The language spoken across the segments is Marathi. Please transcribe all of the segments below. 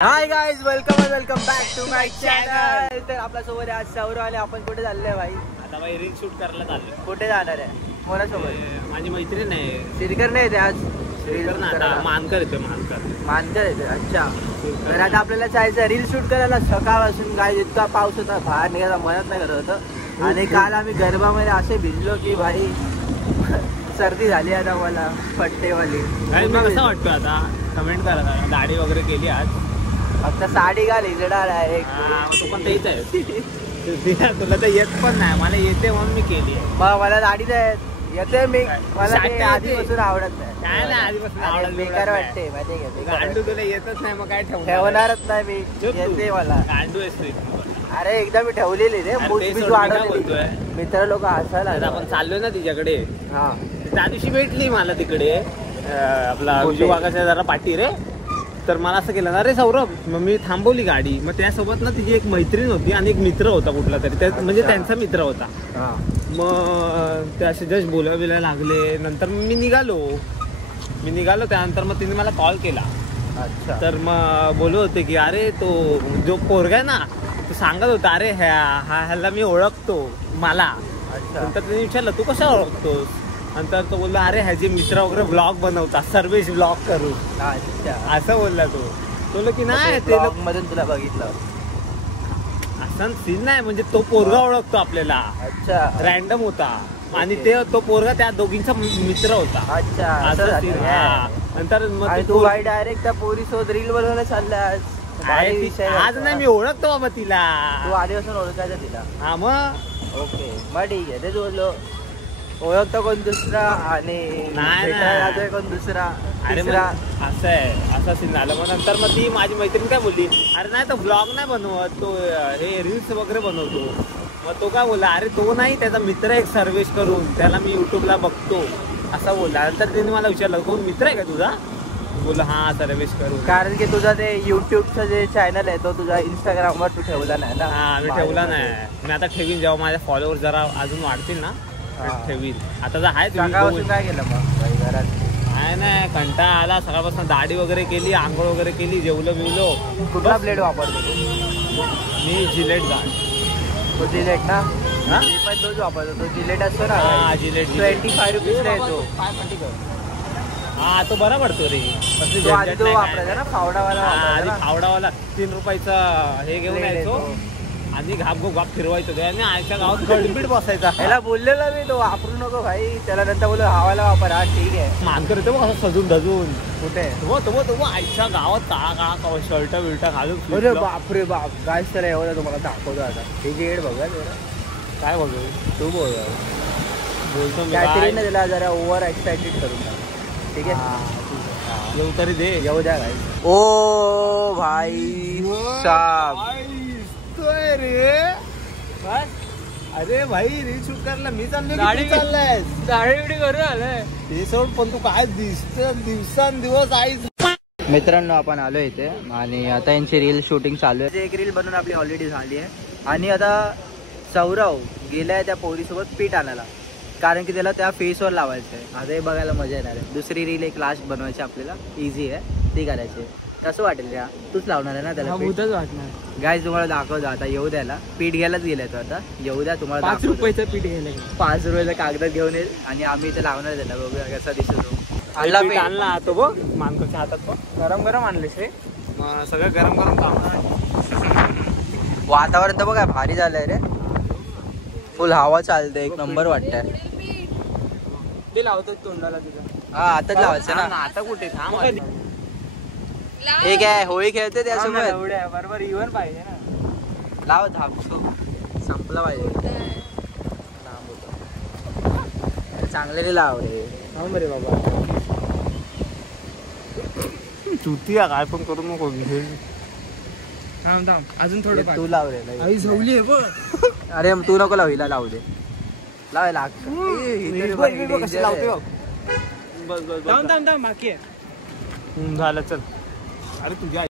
High guys, welcome back to my channel. तर आपल्या सोबत आज सौरव आले. आपण कुठे चाललोय भाई? आता भाई रील शूट करायला चाललोय. कुठे जाणार आहे? कोणासोबत? माझी मैत्रीण आहे. श्रीकर नाही येते आज? मानकर येते. मानकर येते. अच्छा. तर आता आपल्याला जायचं रील शूट करायला. सकाळपासून काय इतका पाऊस होता, बाहेर निघायला मनात नाही करत होतं. आणि काल आम्ही गरबामध्ये असे भिजलो की भाई सर्दी झाली आता मला फट्टेवाली. कसं वाटतं आता कमेंट करा. दाढी वगैरे केली आज, फक्त साडी घाली जडाळ आहे. तू पण तेच आहे. तुला तर येत पण नाही, मला येते म्हणून मी केली. मग मला दाढी येते मी, मला आधीपासून आवडत नाही. काय नाही आधीपासून आवडत, बेकार वाटते माहिती आहे का? गांडू तुला येतच नाही, मग काय ठेवणारच नाही मी. येते मला. गांडू असतो. अरे एकदा मी ठेवलेली रे, मित्र लोक हसायला. आपण चाललोय ना तिच्याकडे. हा, त्या दिवशी भेटली मला तिकडे आपला विजूवागाच्या जरा पाठी रे. तर मला असं केलं ना, अरे सौरभ, मग मी थांबवली गाडी. मग त्यासोबत ना तिची एक मैत्रीण होती आणि एक मित्र होता कुठला तरी, म्हणजे त्यांचा मित्र होता. मग ते असे जस्ट बोलायला लागले. नंतर मी निघालो. त्यानंतर मग तिने मला कॉल केला. अच्छा. तर मग बोलत होते की अरे तो जो पोरगा आहे ना, तो सांगत होता अरे ह्याला मी ओळखतो मला. नंतर तिने विचारलं तू कशा ओळखतोस? नंतर तो बोलला अरे ह्याचे मित्र वगैरे ब्लॉग बनवतात, सर्विस ब्लॉग करू. अच्छा, असं बोलला तो. बोललो की नाही ते मधून तुला बघितलं असं सीन नाही, म्हणजे तो पोरगा ओळखतो आपल्याला. अच्छा. रॅन्डम होता आणि तो पोरगा त्या दोघींचा मित्र होता. अच्छा, असं सीन. नंतर मग तू बाई डायरेक्ट त्या पोरीसोबत रील बनवायला चाललास. आज नाही, मी ओळखतो बाबा तिला. तू आधीपासून ओळखायचं तिला? हा, मग ओके, मग ठीक आहे. तेच बोललो, ओळखतो कोण दुसरा आणि नाही कोण दुसरा. अरे असं आहे, असा सीन झालं. मग नंतर मग ती माझी मैत्रीण काय बोलली, अरे नाही तो ब्लॉग नाही बनवत, तो हे रील्स वगैरे बनवतो. मग तो काय बोलला, अरे तो नाही, त्याचा मित्र एक सर्विस करून, त्याला मी युट्यूबला बघतो असं बोलला. नंतर तिने मला विचारलं कोण मित्र आहे का तुझा? बोला हा, सर्विस करून. कारण की तुझा ते युट्यूबचं जे चॅनल आहे तो तुझा इंस्टाग्रामवर तू ठेवला नाही ना? हा, मी ठेवला नाही. मी आता ठेवीन, जेव्हा माझ्या फॉलोअर जरा अजून वाढतील ना ठेवीन. आता तर आहे. काय केलं मग घरात? काय नाही, कंटाळा आला. सकाळपासून दाढी वगैरे केली, आंघोळ वगैरे केली, जेवलो बिवलो. कुठला ब्लेड वापरतो तू? मी जिलेट गार्ड. तो जिलेट ना? मी पण तोच वापरतो. तो जिलेट असतो ना? हा, जिलेट. 25 रुपीजला येतो. हा, तो बरा पडतो रे. तो वापरायचा ना फावडावाला? फावडावाला 3 रुपयाचा हे घेऊन यायचो आणि घाप फिरवायचो. आणि आयच्या गावात गडबीड बसायचा. त्याला बोललेला मी, तो वापरू नको भाई. त्याला नंतर बोललो हवाला वापर. हा ठीक आहे. मानकर येतो बघ असं सजून धजून. कुठे तो आईच्या गावात काळा शर्ट बिल्ट घालून. अरे बापरे बाप, काय त्याला एवढं तुम्हाला दाखवतो आता. हे गेड बघा काय बघू तू बोलतो मी काहीतरी ना, त्याला जरा ओव्हर एक्साइटेड करून. ठीक आहे, येऊ तरी दे. येऊ द्या भाई. ओ भाई साहब रे बस. अरे भाई रील शूट करायला मी चाललोय. दाढी करून आलाय ते सोड, पण तू काय दिवसांदिवस आई. मित्रांनो, आपण आलो इथे आणि आता यांची रील शूटिंग चालू आहे. एक रील बनवून आपली ऑलरेडी झाली आहे. आणि आता सौरव गेलाय त्या पोरीसोबत पीठ आणायला, कारण की त्याला त्या फेसवर लावायचं आहे. आता हे बघायला मजा येणार आहे. दुसरी रील एक लास्ट बनवायची आपल्याला, इझी आहे, ती करायची. कसं वाटेल त्या? तूच लावणार आहे ना त्याला? भूतच वाटणार. गाईज तुम्हाला दाखवतो आता. येऊ द्याला, पीठ घ्यायलाच गेलाय तो आता. येऊ द्या तुम्हाला. 5 रुपयाचं पीठ घ्यायला. 5 रुपयाचा कागद घेऊन येईल आणि आम्ही इथे लावणार त्याला. बघूया कसा दिसतो. आणला तो बघ मानकरच्या हातात. बघ गरम आणलेस रे. सगळं गरम काम. वातावरण तर बघा भारी झालंय रे. फुल हवा चालते, एक नंबर वाटतंय. ते लावतो तोंडाला तुझं. हा, आताच लावायचं ना. आता कुठे थांब. ठीक आहे, होळी खेळते त्यासोबत. बरोबर इव्हन पाहिजे ना. लाव थांबतो, संपला पाहिजे. चांगले लाव रे. थांब रे बाबा. चुतीया काय पण करू नको. थांब अजून थोडं तू लाव रे. आई झवली आहे बघ. अरे तू नको लाव, हिला लावू दे. लाव बाकी झालं. चल. अरे तुझ्या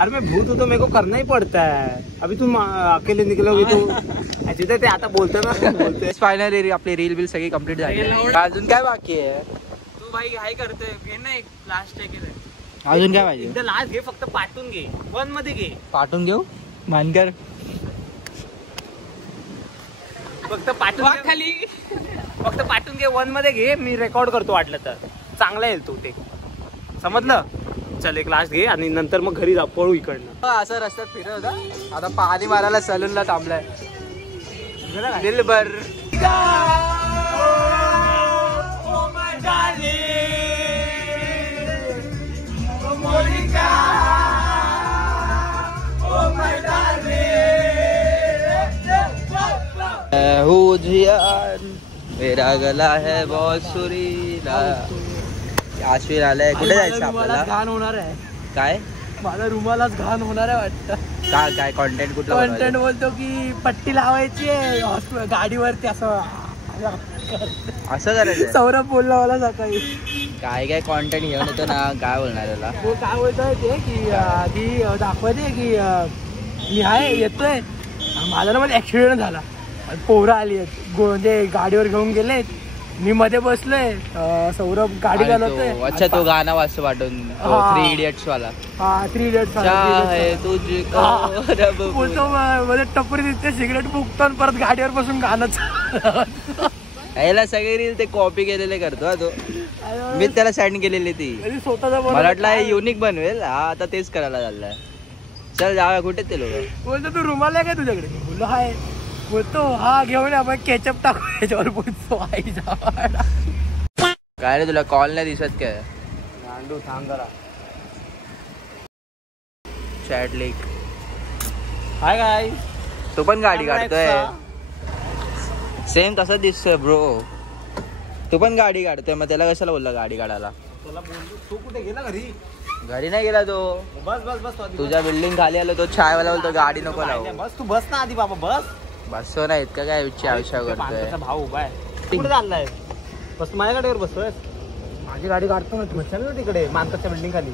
अरे मैं भूत हूँ तो मेरे को करना ही पड़ता है. अभी तुम अकेले निकलोगे तो ऐसे ते आता बोलते ना बोलते. फायनली आपली रील बिल सगळी कंप्लीट झाली. अजून काय बाकी आहे? तू भाई काय करतोय? घे ना एक लास्ट अजून काय पाहिजे? एकदा लास्ट घे, फक्त पाठवून घे, 1 मध्ये घे. पाठवून घेऊ मानकर. फक्त पाठवून खाली, फक्त पाठवून घे, 1 मध्ये घे. मी रेकॉर्ड करतो, वाटलं तर चांगला येईल तो, ते समजलं. चल एक लास्ट घे आणि नंतर मग घरी जा, पळू इकडनं. असं रस्त्यात फिरत होता, आता पाणी मारायला सलूनला थांबलाय. दिलबर मेरा गला है बहुत सुरीला. आश्विन आलाय. कुठे जायचं आपल्याला? घाण होणार आहे. काय? माझा रुमालाच घाण होणार आहे वाटतं. काय कॉन्टेंट कुठलं कंटेंट बोलतो की पट्टी लावायची आहे गाडीवरती, असं करायचं? सौरभ बोलला मला सकाळी. काय कॉन्टेंट घेऊन येतो ना, काय बोलणार त्याला? तो काय बोलतोय ते की आधी दाखवते की मी आहे येतोय, माझा ना मला ऍक्सिडेंट झाला, पोरं आली आहेत, म्हणजे गाडीवर घेऊन गेलेत, मी मध्ये बसलोय, सौरभ गाडी चालवतोय. अच्छा, तो गाणं वाजतो वाटून, 3 इडियट्स वाला. हा 3 इडियट्स बोलतो. मध्ये टपरी दिसते, सिगरेट फुकतो आणि परत गाडीवर बसून गाणं याला सगळे रील ते कॉपी केलेले करतो तो. मी त्याला सेंड केलेली ती. स्वतःचा मला वाटलं युनिक बनवेल, हा आता तेच करायला चाललाय. चल जाऊया. कुठे ते लोक? बोलतो तू रुमाल आहे का तुझ्याकडे? बोललो हाय. बोलतो हा घेऊन आपण केचप टाकू याच्यावर. बोलतो आई जा. काय रे, तुला कॉल नाही दिसत काय? गांडू थांब जरा. Chat link. हाय काय, तू पण गाडी काढतोय? सेम तसंच दिसतोय ब्रो. तू पण गाडी काढतोय, मग त्याला कशाला बोलला गाडी काढायला? तुला बोलतो, तू कुठे गेला? घरी घरी नाही गेला तो. बस बस बस. तुझ्या बिल्डिंग खाली आलो तो, चायवाला बोलतो गाडी नको लावू. बस तू बस ना आधी बाबा, बस. बसतो ना, इतकं काय आयुष्य करतोय? भाऊ उभा आहे, कुठे चाललाय? बस माझ्या गाडीवर बसतोय. माझी गाडी काढतो ना तू. चल ना तिकडे मानकाच्या बिल्डिंग खाली.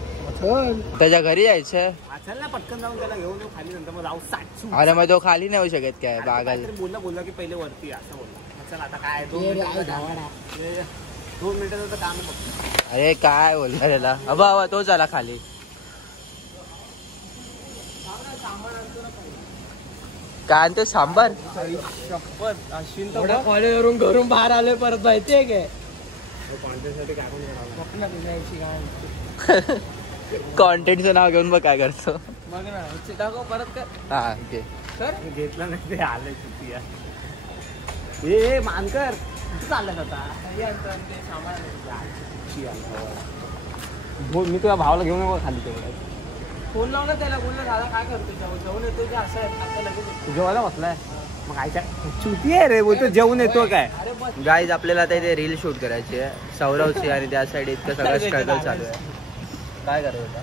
त्याच्या घरी जायचं. चल ना पटकन जाऊन त्याला घेऊन येऊ खाली, नंतर मग जाऊ 60. अरे मग तो खाली नाही येऊ शकत काय? बागायला बोलला की पहिले वरती, असं बोलला. चल आता काय 2 मिनिटाचं काम आहे. अरे काय बोलणार त्याला? अबा तोच आला खाली. काय आणतो? सांबार. अश्विन कॉलेजवरून घरून बाहेर आलोय परत, माहितीये काय? कॉन्टेंटचं नाव घेऊन बघ काय करतो. बघ ना, दाखव परत कर. हा घे. घेतलं नाही ते, आलंय किती. हे मानकर कुठं चाललं आता? मी तुझ्या भावाला घेऊन येऊ खाली तेवढं. फोन लावला त्याला, बोलला दादा काय करतो? जेवण येतो की असं आता लगेच जेवायला बसलाय. मग आयच्या चुती आहे रे, बोलतो जेवण येतो काय? गाईज आपल्याला आता इथे रील शूट करायची आहे सौरवची, आणि त्या साईड इतकं सगळं स्ट्रगल चालू आहे. काय करत होता?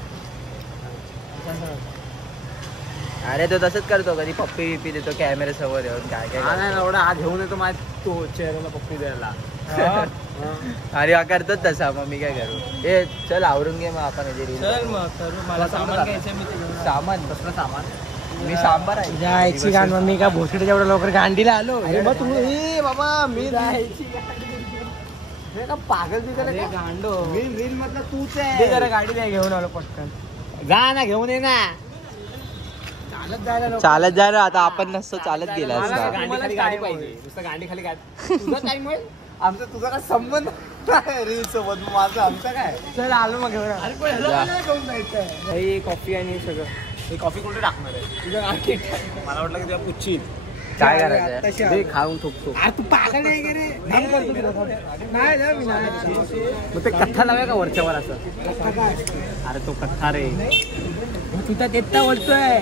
अरे तो तसंच करतो, कधी पप्पी बिप्पी देतो कॅमेरा समोर येऊन. काय काय नाही एवढा आज घेऊन येतो माझ्या तो चेहऱ्याला पप्पी द्यायला. अरे करतोच तसा, मग मी काय करू? ए चल आवरून घे मग आपण रील. चल मग करू. मला सामान घ्यायचं. मी सामान कसलं सामान? मी सांबार आहे. जायची गाण. मग मी का भोसडीच्या एवढ्या लवकर गांडीला आलो? मग तू बाबा मी जायची का पागल दिसला गांडो. रील मधला तूच आहे. जरा गाडी द्या, घेऊन आलो पटकन. जा ना, घेऊन ये ना. चालत जा ना. आता आपण नसतो चालत गेला असता. गांडी खाली गाडी पाहिजे, नुसतं गांडी खाली गाडी. तुझा टाइम होईल, आमचा तुझा काय संबंध रील सोबत? माझं आमचं काय? चल आलो मग घेऊन. घेऊन जायचंय कॉफी आणि सगळं. ही कॉफी कुठे टाकणार आहे? तुझ्या गाडी. मला वाटलं की तुझ्या पुच्छी काय करायचं? ते खाऊन थोपतो. तू पागल नाही का रे? मग ते कथ्था लावूया का वरच्यावर असं? अरे तो कथ्था रे. तुझा तेत्ता बोलतोय.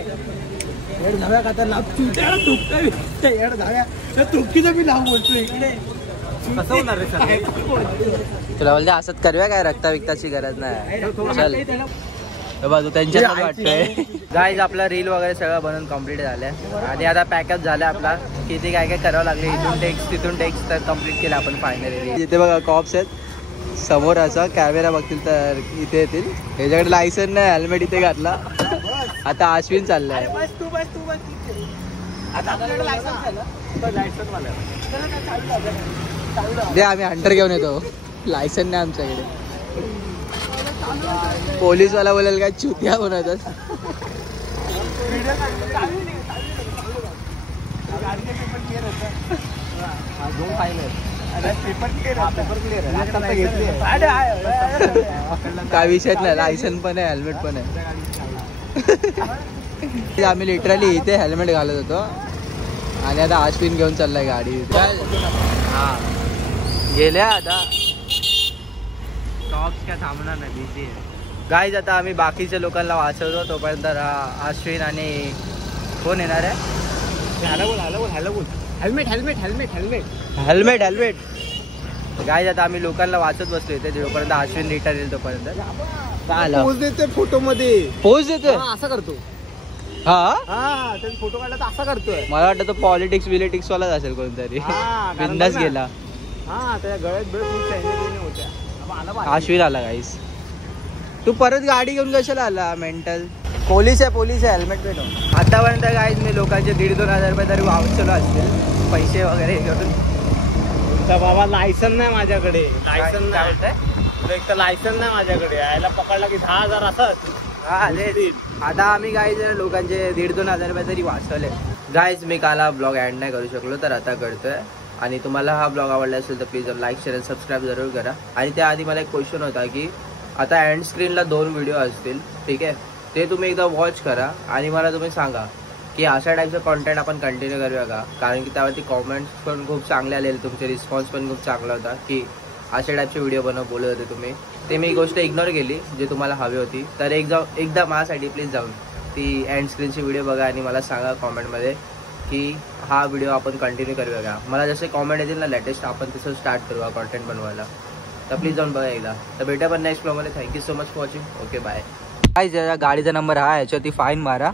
येड धाव्या का लाव तुझ्या तुपका येड धाव्या त्या तुपकीचं मी लाव बोलतोय इकडे. कसं होणार रे सर? तुला बोलते असंच करूया काय? रक्ता विक्ताची गरज नाही. चल बाजू त्यांच्या वाटतंय. गाईज आपला रील वगैरे सगळं बनवून कम्प्लीट झालंय, आणि आता पॅकअप झालं आपला. किती काय काय करावं लागले, इथून टेक्स्ट तिथून टेक्स्ट, तर कम्प्लीट केलं आपण फायनली. इथे बघा कॉप्स आहेत समोर, असा कॅमेरा बघतील तर इथे येतील. ह्याच्याकडे लायसन नाही, हेल्मेट इथे घातला. आता अश्विन चाललाय. दे आम्ही हंटर घेऊन येतो. लायसन नाही आमच्याकडे. पोलीसवाला बोलेल काय चुतिया बनवतात. काय विषयच नाही, लायसन पण आहे हेल्मेट पण आहे. आम्ही लिटरली इथे हेल्मेट घालत होतो आणि आता अश्विन घेऊन चाललाय गाडी. हा गेल्या आता टॉप्स काय थांबणार नाही बिझी आहे. गाईज आता आम्ही बाकीच्या लोकांना वाचवतो तोपर्यंत अश्विन आणि कोण येणार आहे. Helmet helmet helmet helmet helmet helmet guys आता आम्ही लोकांना वाचत बसलो इथे जोपर्यंत अश्विन रिटर्न येईल तोपर्यंत. पोज देते फोटो मध्ये. पोज देते असं करतो. हा त्याचा फोटो काढला तर असा करतोय. मला वाटतं तो पॉलिटिक्स विलिटिक्स वालाच असेल कोणतरी. बिंदास गेला. हा त्याच्या गळ्यात बेळ होत्या. अश्विन आला गाईस. तू परत गाडी घेऊन कशाला आला मेंटल. पोलीस आहे हेल्मेट भेटो. आतापर्यंत गाईज मी लोकांचे 1,500-2,000 रुपये तरी वाचलो असतील पैसे वगैरे घेऊन. तर बाबा लायसन नाही माझ्याकडे. लायसन नाही. एक तर लायसन नाही माझ्याकडे. यायला पकडला की 10,000 असत. आता आम्ही गाईज लोकांचे 1,500-2,000 रुपये तरी वाचवले. गाईज मी काल हा ब्लॉग एंड नाही करू शकलो तर आता करतोय. आणि तुम्हाला हा ब्लॉग आवडला असेल तर प्लीज लाईक शेअर आणि सबस्क्राईब जरूर करा. आणि त्याआधी मला एक क्वेश्चन होता की आता एंड स्क्रीनला 2 व्हिडिओ असतील, ठीक आहे, ते तुम्ही एकदा वॉच करा आणि मला तुम्ही सांगा की अशा टाईपचं कॉन्टेंट आपण कंटिन्यू करूया का. कारण की त्यावरती कॉमेंट्स पण खूप चांगले आलेले, तुमचे रिस्पॉन्स पण खूप चांगला होता की अशा टाईपचे व्हिडिओ बोलत होते तुम्ही. ते मी गोष्ट इग्नोर केली जे तुम्हाला हवी होती. तर एकदा माझ्यासाठी प्लीज जाऊन ती एंड स्क्रीनची व्हिडिओ बघा आणि मला सांगा कॉमेंटमध्ये की हा व्हिडिओ आपण कंटिन्यू करूया का. मला जसे कॉमेंट येतील ना लेटेस्ट आपण तसं स्टार्ट करू कॉन्टेंट बनवायला. तर प्लीज जाऊन बघा एकदा. तर भेटा पण नेक्स्ट ब्लॉगमध्ये. Thank you so much for watching. Okay bye. काय गाडीचा नंबर हा याच्यावरती फाईन मारा.